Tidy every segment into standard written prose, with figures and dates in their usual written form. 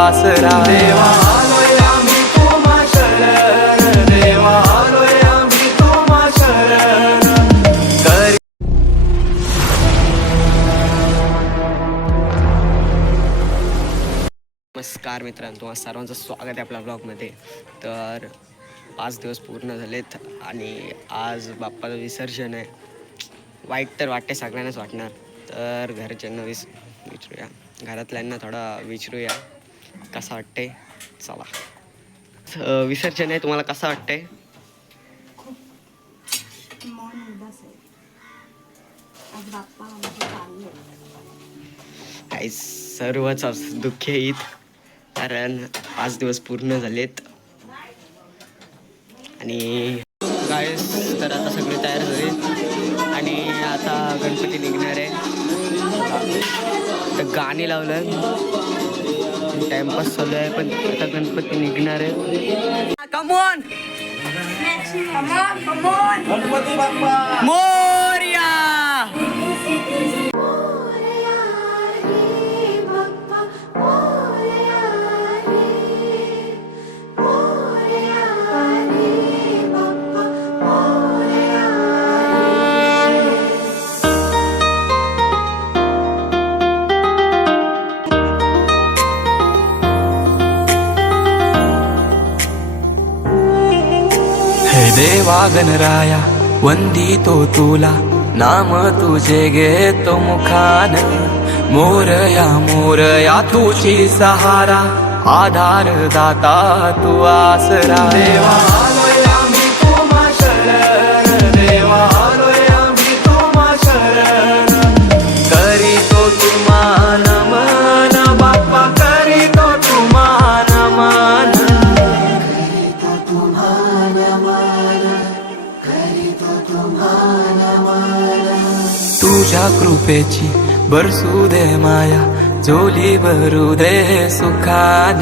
आसरा देवा आलोय आम्ही तुम्हा शरण देवा आलोय आम्ही तुम्हा शरण कर. नमस्कार मित्रांनो, तुम्हा सर्वांचं स्वागत आहे आपल्या ब्लॉगमध्ये. तर 5 दिवस पूर्ण झालेत आणि आज बाप्पाचं विसर्जन आहे. वाईट तर वाटते, सगळ्यांनाच वाटणार. तर घरच्यांना विचारूया, घरातल्यांना थोडा विचारूया कसं वाटते. चला, विसर्जन आहे, तुम्हाला कसं वाटतंय? काही सर्वच दुःख येत, कारण 5 दिवस पूर्ण झालेत. आणि गाईस, तर आता सगळे तयार झाले आणि आता गणपती निघणार आहे. तर गाणी लावलं, टाइमपास चालू आहे, पण आता गणपती निघणार आहे. कमॉन गणपती बाप्पा मोरया. देवा गणराया वंदितो तुला, नाम तुझे घेतो मुखान. मोरया मोरया तुझी सहारा, आधार दाता तू आसरा. देवा आलोय आम्ही तुम्हा शरण देवा आलोय आम्ही तुम्हा शरण करीतो तुम्हा नमन बाप्पा, करीतो तुम्हा नमन. तुझ्या कृपेची बरसू दे माया, झोली भरू दे सुखान.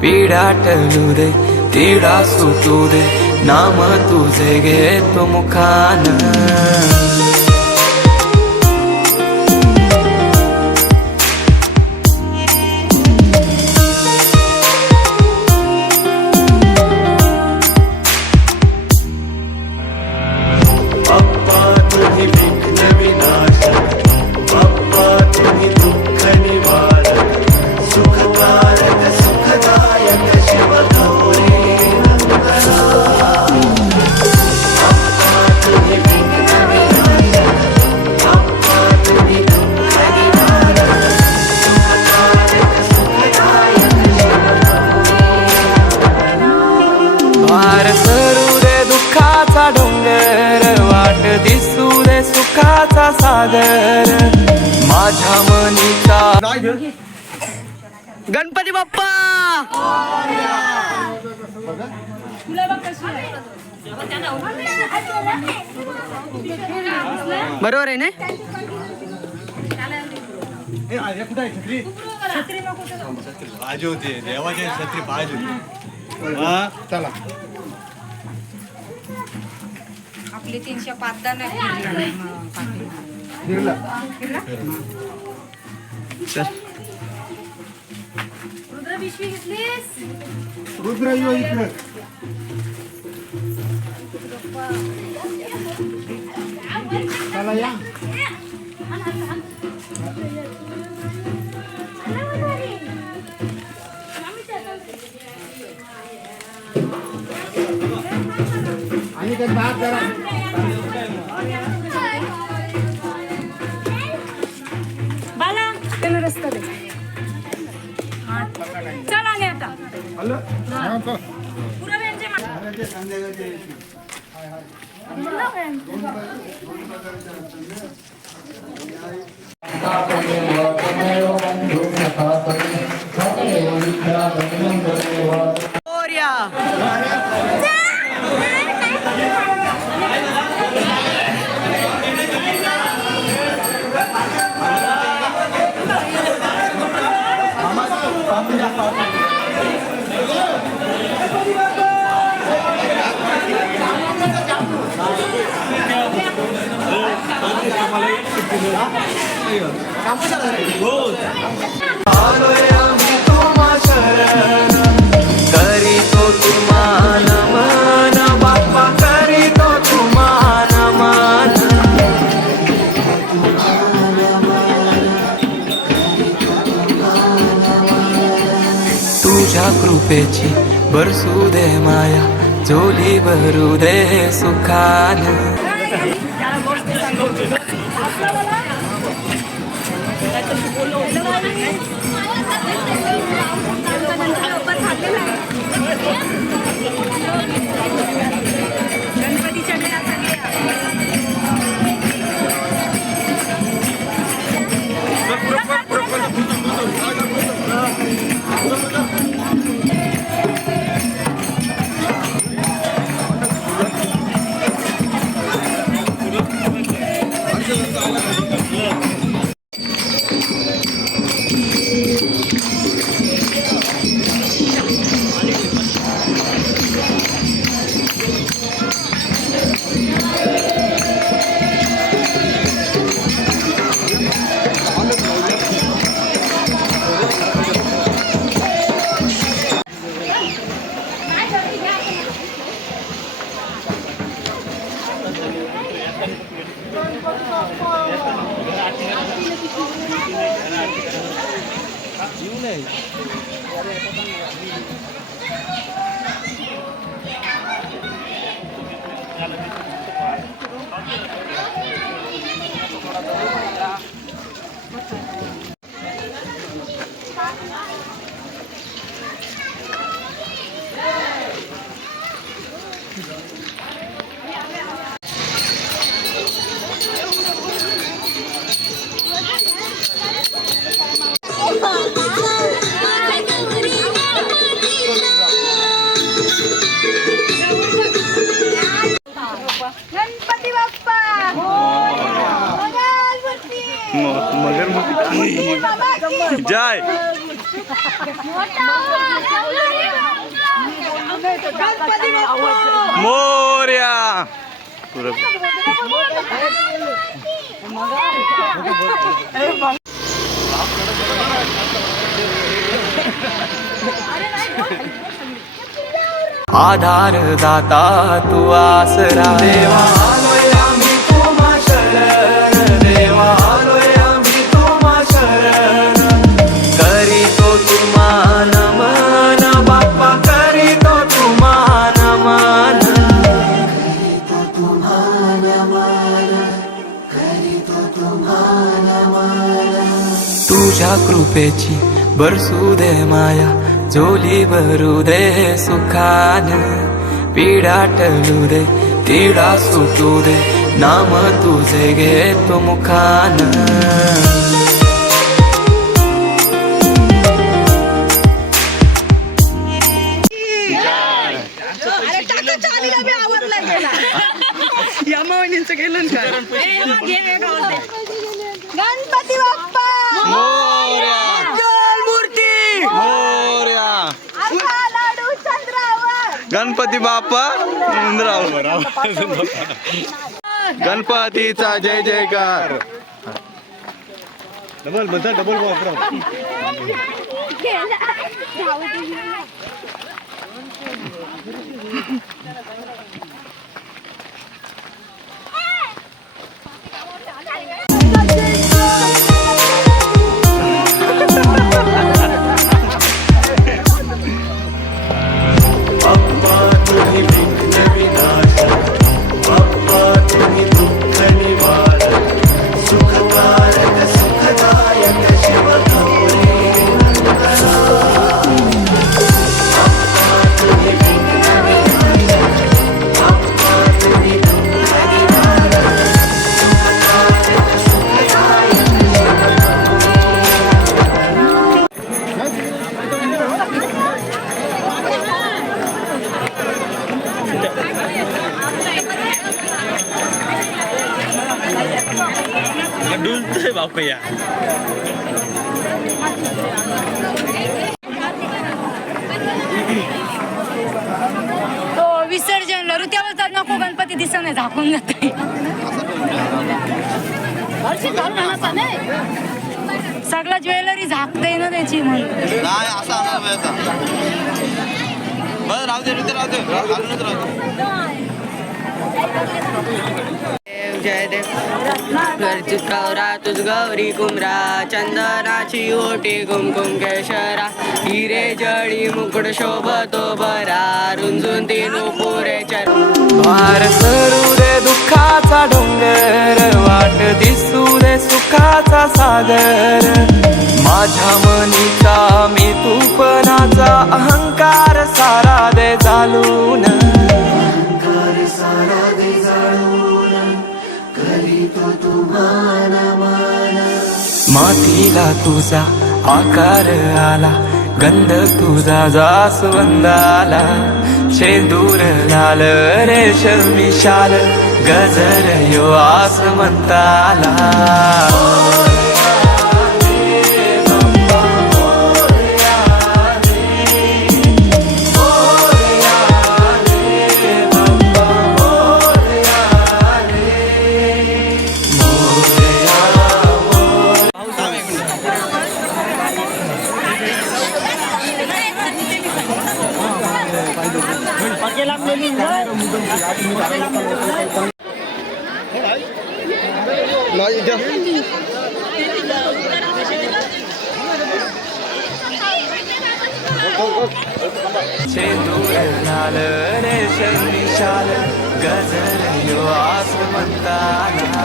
पीडा टलू दे, तिडा सुटू दे, नाम तुझे घेतो मुखान. डोंगर वाट दिसू दे सुखाचा सागर, माझ्या मनीचा गणपती बाप्पा. बरोबर आहे ना? पाहिजे होते देवाची छत्री पाहिजे होती. चला आपले 305 नाही. रुद्र पिशवी घेतलीस? रुद्र यो इकडे. चला या. आणि काही भात करा. बाला त्याला रस्ता दे. चला नाही आता पुरा वेळचे मोरया. आलोय आम्ही तुम्हा तुझ्या कृपेची बरसू दे माया झोली भरू दे सुखानं. गणपतीच्या घरासाठी गणपती बाप्पा जय मोर्या. आधार दाता तू आसरा देवा आलोय आम्ही तुम्हा शरण देवा आलोय आम्ही तुम्हा शरण करीतो तुम्हा नमन बाप्पा करीतो तुम्हा नमन तुझ्या कृपेची बरसू दे माया झोली भरू दे सुखानं पीडा टळू दे तिडा सुटू दे नाम तुझे घेतो मुखानं. या मावणींचं गेलं का गणपती बाप्पा मूर्ती मोर्या. लाडू चंद्रावर गणपती बाप्पा उंदरावर. गणपतीचा जय जयकार. डबल म्हणता डबल वापरा. डुलतोय बापया. तो विसर्जन ऋत्यावर नको गणपती दिसत नाही झाकून जाते. सगळं ज्वेलरी झाकते ना त्याची म्हणून. नाही असं आणा व्हायचा. बरं राहू दे राहू दे. जय देव घरची कौरा तुझ गौरी कुमरा चंदनाची ओटी कुमकुम केशरा हिरे जळी मुकुट शोभतो बरा रुंजून तीन पुरे चर भार सरू दे दुःखाचा डोंगर वाट दिसू दे सुखाचा सागर माझ्या मनीचा मी तूपनाचा अहंकार सारा दे जालून मातीला तुझा आकार आला गंध तुझा जास्वंदाला शेंदूर लाल रेशमी शाल गजर यो आसमंताला शेंदूर लाल रेशमी शाल गजर यो आसमंताला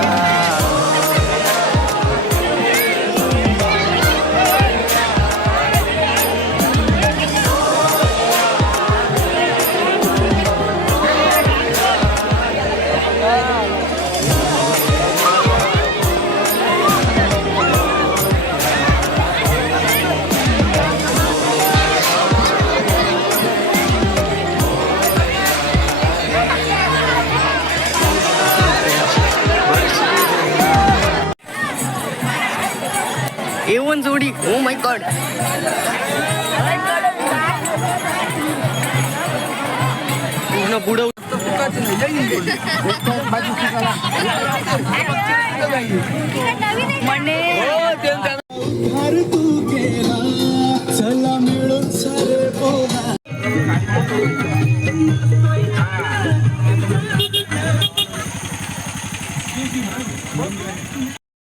A1 जोडी ओ माय गॉड पूर्ण बुडव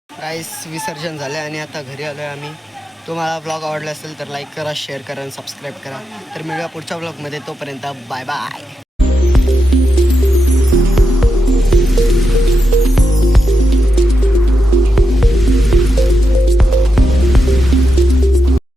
गाईस विसर्जन झालं आणि आता घरी आलो आहे आम्ही. तुम्हाला ब्लॉग आवडला असेल तर लाईक करा शेअर करा आणि सबस्क्राईब करा. तर मिळूया पुढच्या ब्लॉगमध्ये. तोपर्यंत बाय बाय.